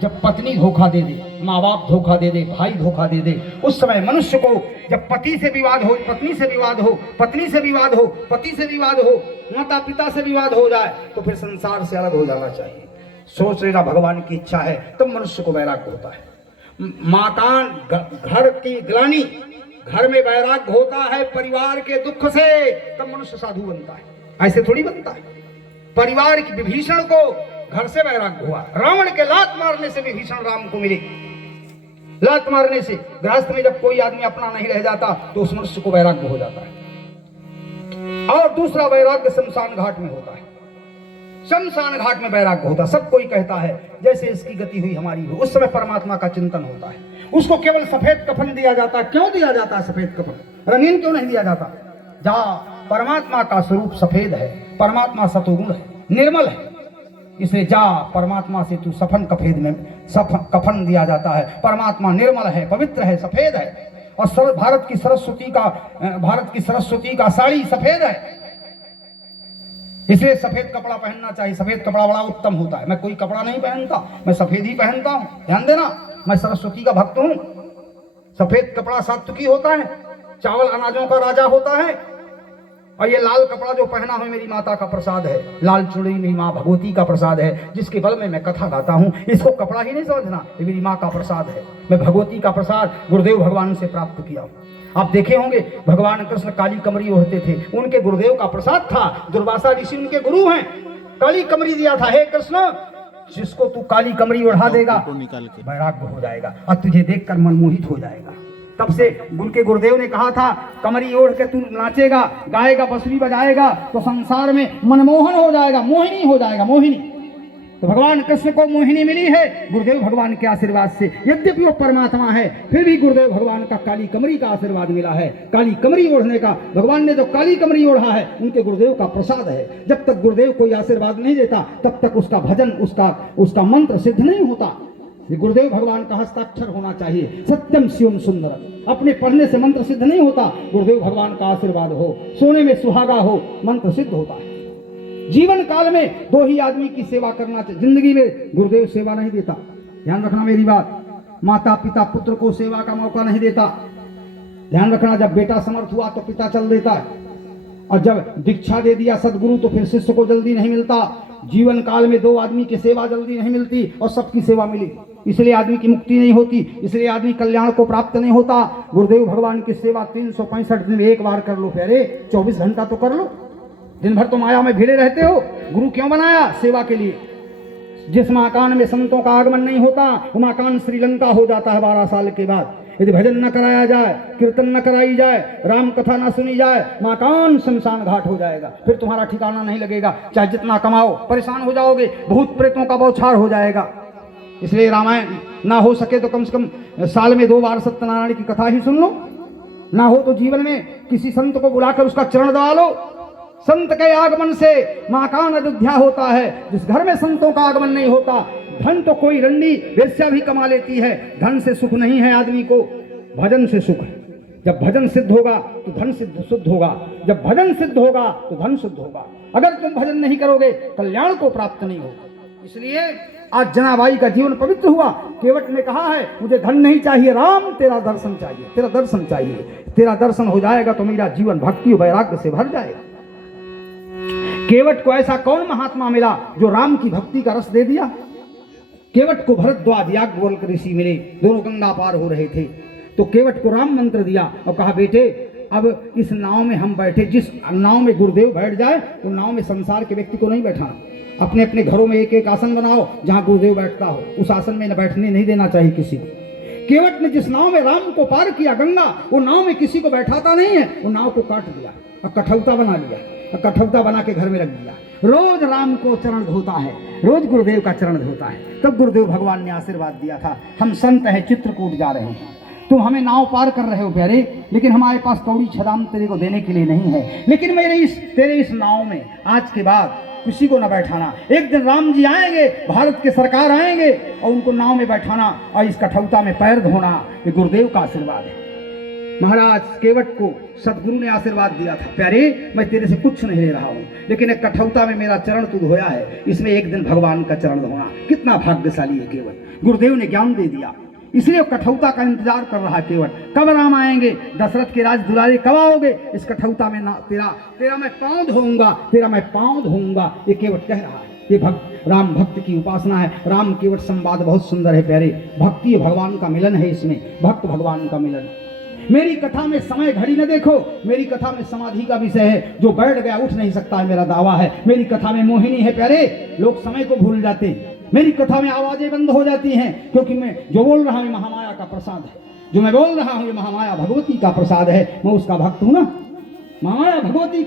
जब पत्नी धोखा दे दे, माँ बाप धोखा दे दे, भाई धोखा दे दे, उस समय मनुष्य को जब पति से विवाद हो, पत्नी से विवाद हो, पत्नी से विवाद हो, पति से विवाद हो, माता पिता से विवाद हो जाए तो फिर संसार से अलग हो जाना चाहिए। सोच लेना भगवान की इच्छा है तब मनुष्य को वैराग्य होता है। मकान घर की ग्लानि, घर में वैराग्य होता है परिवार के दुख से, तब मनुष्य साधु बनता है। ऐसे थोड़ी बनता है। परिवार की विभीषण को घर से वैराग्य हुआ, रावण के लात मारने से विभीषण राम को मिले। लात मारने से गृहस्थ में जब कोई आदमी अपना नहीं रह जाता तो उस मनुष्य को वैराग्य हो जाता है। और दूसरा वैराग्य शमशान घाट में होता है। शमशान घाट में वैराग्य होता, सब कोई कहता है जैसे इसकी गति हुई हमारी हो। उस समय परमात्मा का चिंतन होता है। उसको केवल सफेद कफन दिया जाता है। क्यों दिया जाता है सफेद कफन? रंगीन क्यों नहीं दिया जाता? जहाँ परमात्मा का स्वरूप सफेद है, परमात्मा सतोगुण है, निर्मल है, इसलिए जा परमात्मा से तू सफन कफेद में कफन दिया जाता है। परमात्मा निर्मल है, पवित्र है, सफेद है। और भारत की सरस्वती का साड़ी सफेद है, इसलिए सफेद कपड़ा पहनना चाहिए। सफेद कपड़ा बड़ा उत्तम होता है। मैं कोई कपड़ा नहीं पहनता, मैं सफेद ही पहनता हूँ। ध्यान देना, मैं सरस्वती का भक्त हूँ। सफेद कपड़ा सात्विकी होता है, चावल अनाजों का राजा होता है। और ये लाल कपड़ा जो पहना है मेरी माता का प्रसाद है, लाल चुड़ी मेरी माँ भगवती का प्रसाद है, जिसके बल में मैं कथा गाता हूँ। इसको कपड़ा ही नहीं समझना, ये मेरी माँ का प्रसाद है। मैं भगवती का प्रसाद गुरुदेव भगवान से प्राप्त किया हूँ। आप देखे होंगे भगवान कृष्ण काली कमरी ओढ़ते थे, उनके गुरुदेव का प्रसाद था। दुर्वासा ऋषि उनके गुरु हैं, काली कमरी दिया था। हे कृष्ण, जिसको तू काली कमरी ओढ़ा देगा वैराग्य हो जाएगा और तुझे देखकर मनमोहित हो जाएगा। तब से उनके गुरुदेव ने कहा था, कमरी ओढ़ के तू नाचेगा, गाएगा, बांसुरी बजाएगा तो संसार में मनमोहन हो जाएगा, मोहिनी हो जाएगा, मोहिनी। तो भगवान कृष्ण को मोहिनी मिली है गुरुदेव भगवान के आशीर्वाद से। यद्यपि वो परमात्मा है फिर भी गुरुदेव भगवान का काली कमरी का आशीर्वाद मिला है। काली कमरी ओढ़ने का, भगवान ने जो काली कमरी ओढ़ा है उनके गुरुदेव का प्रसाद है। जब तक गुरुदेव कोई आशीर्वाद नहीं देता तब तक उसका भजन, उसका मंत्र सिद्ध नहीं होता। गुरुदेव भगवान का हस्ताक्षर होना चाहिए, सत्यम शिवम सुंदरम। अपने पढ़ने से मंत्र सिद्ध नहीं होता, गुरुदेव भगवान का आशीर्वाद हो, सोने में सुहागा हो, मंत्र सिद्ध होता है। जीवन काल में दो ही आदमी की सेवा करना चाहिए। जिंदगी में गुरुदेव सेवा नहीं देता, ध्यान रखना मेरी बात। माता पिता पुत्र को सेवा का मौका नहीं देता, ध्यान रखना। जब बेटा समर्थ हुआ तो पिता चल देता है, और जब दीक्षा दे दिया सदगुरु तो फिर शिष्य को जल्दी नहीं मिलता। जीवन काल में दो आदमी की सेवा जल्दी नहीं मिलती और सबकी सेवा मिली, इसलिए आदमी की मुक्ति नहीं होती, इसलिए आदमी कल्याण को प्राप्त नहीं होता। गुरुदेव भगवान की सेवा 365 दिन एक बार कर लो, प्यारे 24 घंटा तो कर लो। दिन भर तो माया में भिड़े रहते हो, गुरु क्यों बनाया? सेवा के लिए। जिस मकान में संतों का आगमन नहीं होता वो मकान श्रीलंका हो जाता है 12 साल के बाद। यदि भजन न कराया जाए, कीर्तन न कराई जाए, राम कथा न सुनी जाए, मकान शमशान घाट हो जाएगा। फिर तुम्हारा ठिकाना नहीं लगेगा, चाहे जितना कमाओ परेशान हो जाओगे, भूत प्रेतों का बौछार हो जाएगा। इसलिए रामायण ना हो सके तो कम से कम साल में 2 बार सत्यनारायण की कथा ही सुन लो। ना हो तो जीवन में किसी संत को बुलाकर उसका चरण दबा लो। संत के आगमन से मकान अयोध्या होता है। जिस घर में संतों का आगमन नहीं होता, धन तो कोई रंडी वेश्या भी कमा लेती है, धन से सुख नहीं है आदमी को, भजन से सुख है। जब भजन सिद्ध होगा तो धन शुद्ध होगा, जब भजन सिद्ध होगा तो धन शुद्ध होगा। अगर तुम भजन नहीं करोगे कल्याण को प्राप्त नहीं होगा। इसलिए आज जनाबाई का जीवन पवित्र हुआ। केवट ने कहा है, मुझे धन नहीं चाहिए राम, तेरा दर्शन चाहिए, तेरा दर्शन चाहिए। तेरा दर्शन हो जाएगा तो मेरा जीवन भक्ति और वैराग्य से भर जाएगा। केवट को ऐसा कौन महात्मा मिला जो राम की भक्ति का रस दे दिया? केवट को भरद्वाज याज्ञवल्क्य ऋषि मिले, दोनों गंगा पार हो रहे थे, तो केवट को राम मंत्र दिया और कहा, बेटे अब इस नाव में हम बैठे, जिस नाव में गुरुदेव बैठ जाए तो नाव में संसार के व्यक्ति को नहीं बैठाना। अपने अपने घरों में एक एक आसन बनाओ जहां गुरुदेव बैठता हो, उस आसन में न बैठने नहीं देना चाहिए किसी को। केवट ने जिस नाव में राम को पार किया गंगा, वो नाव में किसी को बैठाता नहीं है, वो नाव को काट दिया और कठौता बना लिया, कठौता बना के घर में रख दिया। रोज राम को चरण धोता है, रोज गुरुदेव का चरण धोता है। तब गुरुदेव भगवान ने आशीर्वाद दिया था, हम संत हैं, चित्रकूट जा रहे हैं, तुम हमें नाव पार कर रहे हो प्यारे, लेकिन हमारे पास कौड़ी छदाम तेरे को देने के लिए नहीं है। लेकिन तेरे इस नाव में आज के बाद किसी को न बैठाना। एक दिन राम जी आएंगे, भारत के सरकार आएंगे और उनको नाव में बैठाना और इस कठौता में पैर धोना। ये गुरुदेव का आशीर्वाद है। महाराज केवट को सदगुरु ने आशीर्वाद दिया था, प्यारे मैं तेरे से कुछ नहीं ले रहा हूँ, लेकिन एक कठौता में मेरा चरण तू धोया है, इसमें एक दिन भगवान का चरण धोना। कितना भाग्यशाली है केवट, गुरुदेव ने ज्ञान दे दिया, इसलिए कठौता का इंतजार कर रहा है केवट। कब राम आएंगे, दशरथ के राज दुलारे कब आओगे, इस कठौता में ना तेरा मैं पांव धोऊंगा, तेरा मैं पांव धोऊंगा, ये केवट कह रहा है। ये राम भक्त की उपासना है। राम केवट संवाद बहुत सुंदर है प्यारे, भक्ति भगवान का मिलन है, इसमें भक्त भगवान का मिलन। मेरी कथा में समय घड़ी न देखो, मेरी कथा में समाधि का विषय है, जो बैठ गया उठ नहीं सकता है, मेरा दावा है। मेरी कथा में मोहिनी है प्यारे, लोग समय को भूल जाते हैं। मेरी कथा में आवाजें बंद हो जाती हैं, क्योंकि मैं जो बोल रहा हूँ महामाया का प्रसाद है, जो मैं बोल रहा हूँ ये महामाया भगवती का प्रसाद है। मैं उसका भक्त हूँ ना, महामाया भगवती